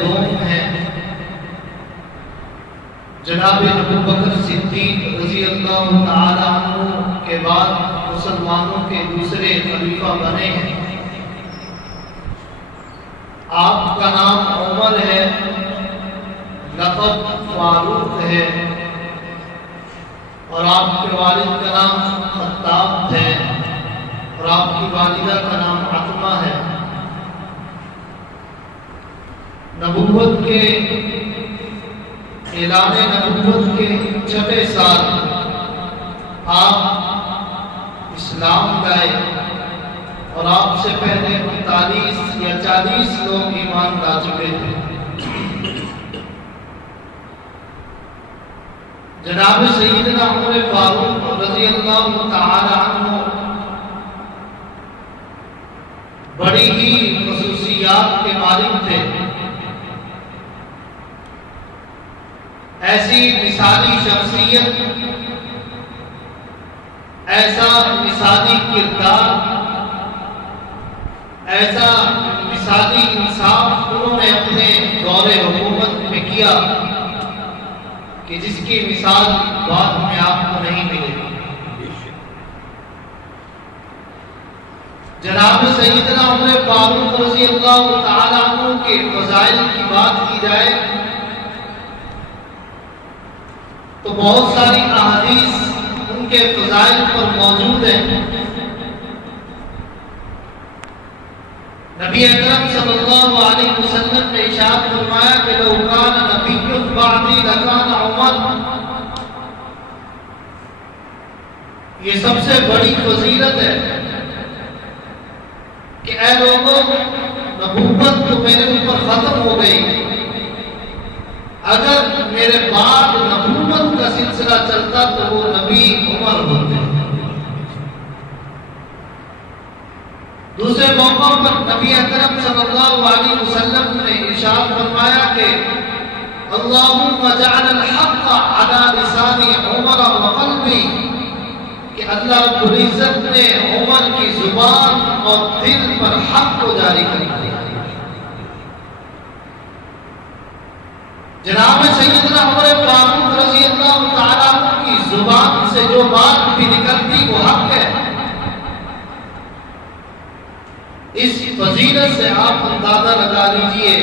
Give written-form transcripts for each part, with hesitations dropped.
دوم ہیں جناب ابو بکر صدیق رضی اللہ تعالی عنہ کے بعد مسلمانوں کے دوسرے خلیفہ بنے ہیں۔ آپ کا نام عمر ہے، لقب فاروق ہے، اور آپ کے والد کا نام خطاب ہے، اور آپ کی والدہ کا نام عتبہ ہے۔ نبوت کے اعلان نبوت کے 6 سال آپ اسلام لائے، اور آپ سے پہلے 45 یا 40 لوگ ایمان لا چکے تھے۔ جناب سیدنا عمر فاروق رضی اللہ تعالی عنہ بڑی ہی خصوصیات کے مالک تھے۔ ایسی مثالی شخصیت، ایسا مثالی کردار، ایسا مثالی انصاف انہوں نے اپنے دور حکومت میں کیا کہ جس کی مثال بعد میں آپ کو نہیں ملے گی۔ جناب سیدنا عمر فاروق رضی اللہ تعالیٰ عنہ کے فضائل کی بات کی جائے تو بہت ساری احادیث ان کے فضائل پر موجود ہیں۔ نبی اکرم صلی اللہ علیہ وسلم نے ارشاد فرمایا کہ لو کان نبی بعدی لکان عمر، یہ سب سے بڑی فضیلت ہے کہ اے لوگوں، نبوت تو میرے اوپر ختم ہو گئی، اگر میرے بعد نبوت کا سلسلہ چلتا تو وہ نبی عمر ہوتے۔ دوسرے موقع پر نبی اکرم صلی اللہ علیہ وسلم نے ارشاد فرمایا کہ اللہم جعل الحق علی لسان عمر وقلبی، کہ اللہ رب العزت نے عمر کی زبان اور دل پر حق کو جاری کر دیا۔ جناب سیدنا عمر فاروق رضی اللہ تعالیٰ عنہ کی زبان سے جو بات بھی نکلتی وہ حق ہے۔ اس فضیلت سے آپ اندازہ لگا لیجئے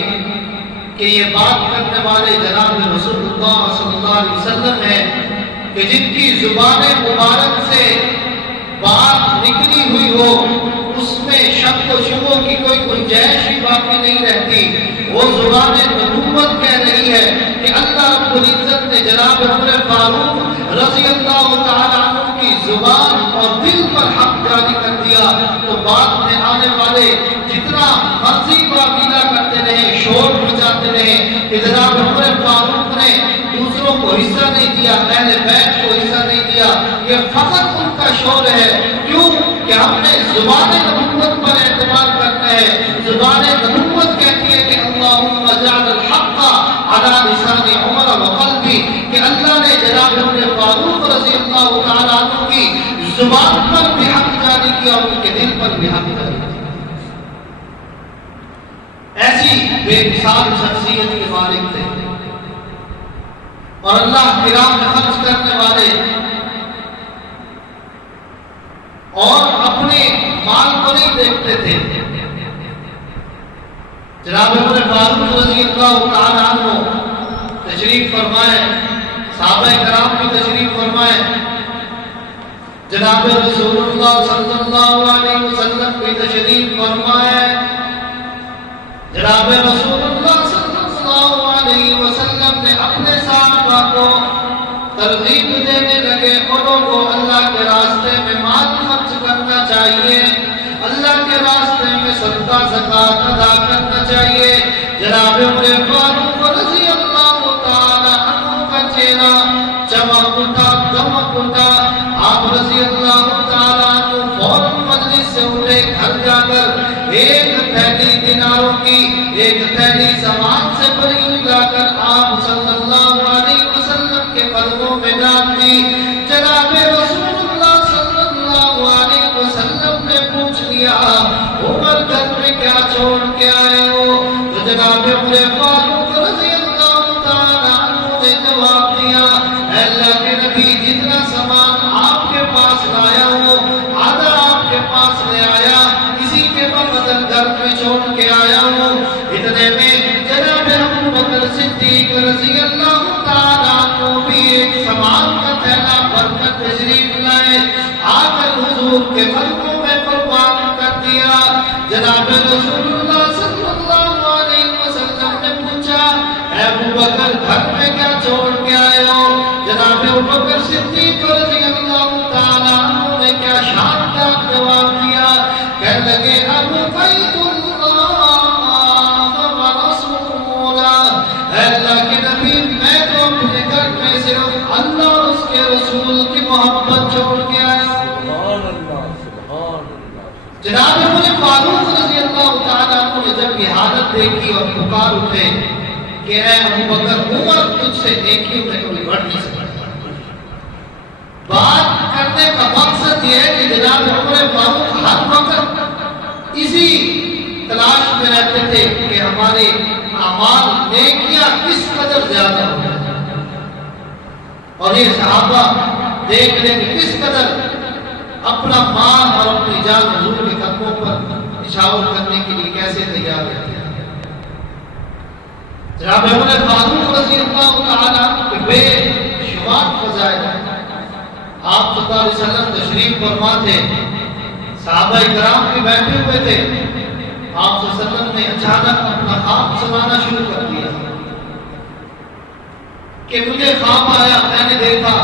کہ یہ بات کرنے والے جناب رسول اللہ صلی اللہ علیہ وسلم ہیں کہ جن کی زبان مبارک سے بات نکلی ہوئی ہو اس میں شک و شبہ کی کوئی گنجائش ہی باقی نہیں رہتی۔ وہ زبان نبوت کہہ رہی ہے کہ اللہ رب العزت نے جناب عمر فاروق رضی اللہ تعالیٰ عنہ کی زبان اور دل پر حق جاری کر دیا، تو بعد میں آنے والے جتنا مرضی باقیدہ کرتے رہے، شور مچاتے رہے کہ جناب عمر فاروق نے دوسروں کو حصہ نہیں دیا، اہل بیت کو حصہ نہیں دیا، یہ فقط ان کا شور ہے۔ کیوں کہ ہم نے زبان نبوت پر اعتماد کرنا ہے۔ زبان نبوت کہتی ہے کہ اللہم جعل الحق علی لسان عمر وقلبی، کہ اللہ نے جناب عمر فاروق رضی اللہ تعالیٰ عنہ کی زبان پر بھی حق جاری کیا، ان کے دل پر بھی حق جاری کیا۔ ایسی بے مثال شخصیت کے مالک تھے، اور اللہ کی راہ میں خرچ کرنے والے، اور اپنے مال کو نہیں دیکھتے تھے۔ جناب عمر فاروق رضی اللہ تعالیٰ عنہ تشریف فرمائے، صحابہ کرام بھی تشریف فرمائے، جناب رسول اللہ صلی اللہ علیہ وسلم بھی تشریف فرمائے۔ جناب رسول اللہ صلی اللہ علیہ وسلم نے اپنے صحابہ کو ترغیب دینے لگے، انہوں کو اللہ کے راستے میں مال خرچ کرنا چاہیے، اللہ کے راستے میں صدقہ زکات ادا کرنا چاہیے۔ جناب عمر فاروق رضی اللہ تعالی عنہ کا چہرہ چمک اٹھا، دمک اٹھا۔ آپ رضی اللہ تعالی عنہ فوراً مجلس سے اٹھے، گھر جا کر ایک تھیلی دیناروں کی، ایک تھیلی سامان سے بری لا کر آپ صلی اللہ علیہ وسلم کے قدموں میں ڈال دی۔ جناب رسول اللہ صلی اللہ علیہ وسلم نے پوچھ لیا عمر گھر میں کیا چھوڑ کے آئے ہو؟ تو جناب جناب عمر فاروق رضی اللہ تعالیٰ عنہ نے جواب دیا اے اللہ کے نبی جتنا سامان آپ کے پاس لایا ہوں آدھا آپ کے پاس لے آیا کسی کے بدل گھر میں چھوڑ کے آیا ہوں اتنے میں جناب ابو بکر صدیق رضی اللہ تعالیٰ عنہ بھی ایک سامان کا تھیلا بھر کر تشریف لائے آ کر حضور کے قدموں میں قربان کر دیا جناب رسول اللہ صلی اللہ علیہ وسلم نے پوچھا اے ابو بکر گھر میں کیا چھوڑ کے آئے ہو جناب ابو بکر صدیق رضی اللہ تعالیٰ عنہ نے کیا شاندار جواب دیا کہنے لگے ابو بیت اللہ و رسولہ اے اللہ کے نبی میں تو اپنے گھر میں صرف اللہ اور اس کے رسول کی محبت چھوڑ کے آیا جناب عمر فاروق رضی اللہ تعالیٰ عنہ نے جب یہ حالت دیکھی اور پکار اٹھے کہ اے ابو بکر عمر تجھ سے نیکیوں میں کوئی بڑھ نہیں سکتا بات کرنے کا مقصد یہ ہے کہ جناب عمر فاروق ہر وقت اسی تلاش میں رہتے تھے کہ ہمارے اعمال نیکیاں کس قدر زیادہ ہو اور یہ صحابہ دیکھ لیں کہ کس قدر اپنا مال اور اپنی جان حضور کے قدموں پر نچھاور کرنے کے لیے کیسے تیار رہتے ہیں جناب عمر فاروق رضی اللہ تعالیٰ عنہ کے بے شمار فضائل آپ صلی اللہ علیہ وسلم تشریف فرما تھے صحابہ کرام بھی بیٹھے ہوئے تھے آپ صلی اللہ علیہ وسلم نے اچانک اپنا خواب سنانا شروع کر دیا کہ مجھے خواب آیا میں نے دیکھا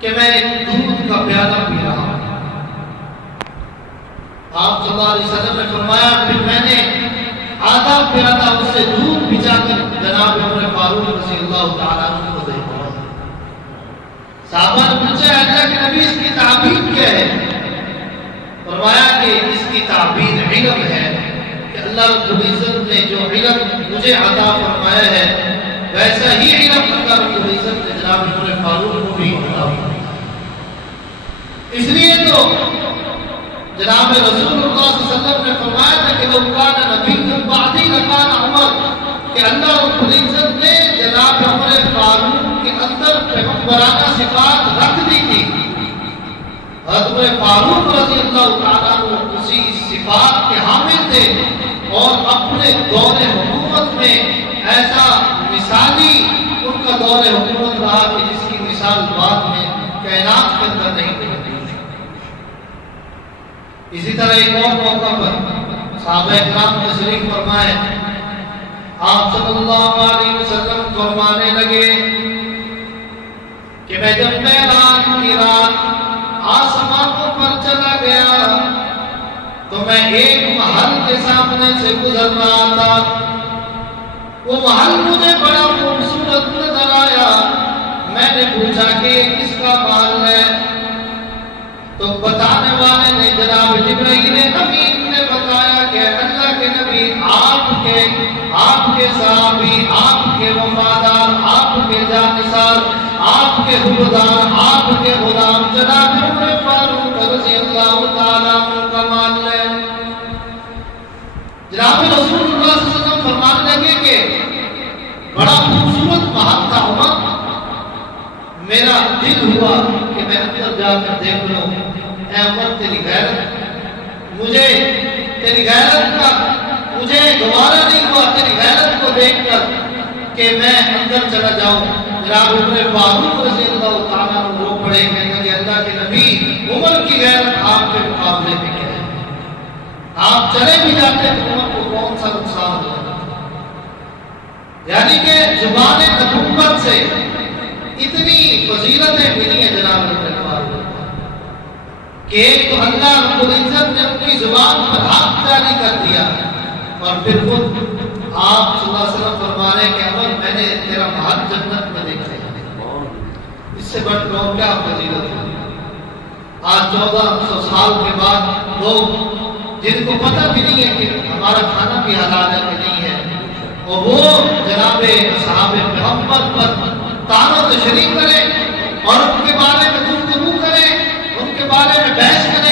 کہ میں ایک دودھ کا پیالہ پی رہا ہوں آپ صلی اللہ علیہ وسلم نے فرمایا پھر میں نے آدھا پیالہ اس سے دودھ بچا کر جناب عمر فاروق رضی اللہ تعالیٰ عنہ کو دے دیا صحابہ نے پوچھا اللہ کے نبی اس کی تعبیر کیا ہے فرمایا کہ اس کی تعبیر علم ہے کہ اللہ رب العزت نے جو علم مجھے عطا فرمایا ہے ویسا ہی علم اللہ رب العزت نے جناب عمر فاروق کو بھی عطا فرمایا اس لیے تو جناب رسول اللہ صلی اللہ علیہ وسلم نے فرمایا تھا کہ لو کان نبی بعدی لکان عمر کہ اللہ رب العزت نے جناب عمر فاروق کے اندر پیغمبرانہ صفات رکھ دی تھی حضرت عمر فاروق رضی اللہ تعالیٰ عنہ اسی صفات کے حامل تھے اور اپنے دور حکومت میں ایسا مثالی ان کا دور حکومت رہا کہ جس کی مثال بعد میں کائنات کے اندر نہیں ملتی اسی طرح ایک اور موقع پر صحابہ کرام تشریف فرمائے آپ صلی اللہ علیہ وسلم فرمانے لگے کہ میں جب معراج کی رات آسمانوں پر چلا گیا تو میں ایک محل کے سامنے سے گزر رہا تھا وہ محل مجھے بڑا خوبصورت نظر آیا میں نے پوچھا کہ کس کا محل ہے تو بتانے والے نے جناب جبرائیل امین نے بتایا کہ اللہ کے نبی آپ کے صحابی آپ کے وفادار آپ کے جانثار آپ کے حبدار آپ کے غلام جناب عمر فاروق رضی اللہ تعالیٰ عنہ کا محل ہے جناب رسول اللہ صلی اللہ علیہ وسلم فرمانے لگے کہ بڑا خوبصورت محل تھا عمر میرا دل ہوا کہ میں اندر جا کر دیکھ لوں اے عمر تیری غیرت مجھے تیری غیرت کا مجھے گوارا نہیں ہوا تیری غیرت کو دیکھ کر کہ میں اندر چلا جاؤں جناب عمر فاروق رضی اللہ تعالیٰ عنہ رو پڑے کہنے کہ اللہ کے نبی عمر کی غیرت آپ کے مقابلے میں کیا ہے آپ چلے بھی جاتے تو عمر کو کون سا نقصان ہو جاتا یعنی کہ زبان نبوت سے اتنی فضیلتیں ملی ہیں جناب عمر فاروق کہ ایک تو اللہ رب العزت نے ان کی زبان پر حق جاری کر دیا اور پھر خود آپ صلی اللہ علیہ وسلم فرما رہے ہیں کہ عمر میں نے تیرا محل جنت میں دیکھا ہے اس سے بڑھ کر کیا فضیلت ہے آج 1400 سال کے بعد لوگ جن کو پتہ بھی نہیں ہے کہ ہمارا کھانا بھی حلال ہے کہ نہیں ہے اور وہ جناب صحاب پیغمبر پر تان و تشریح کریں اور ان کے بارے میں گفتگو کریں ان کے بارے میں بحث کریں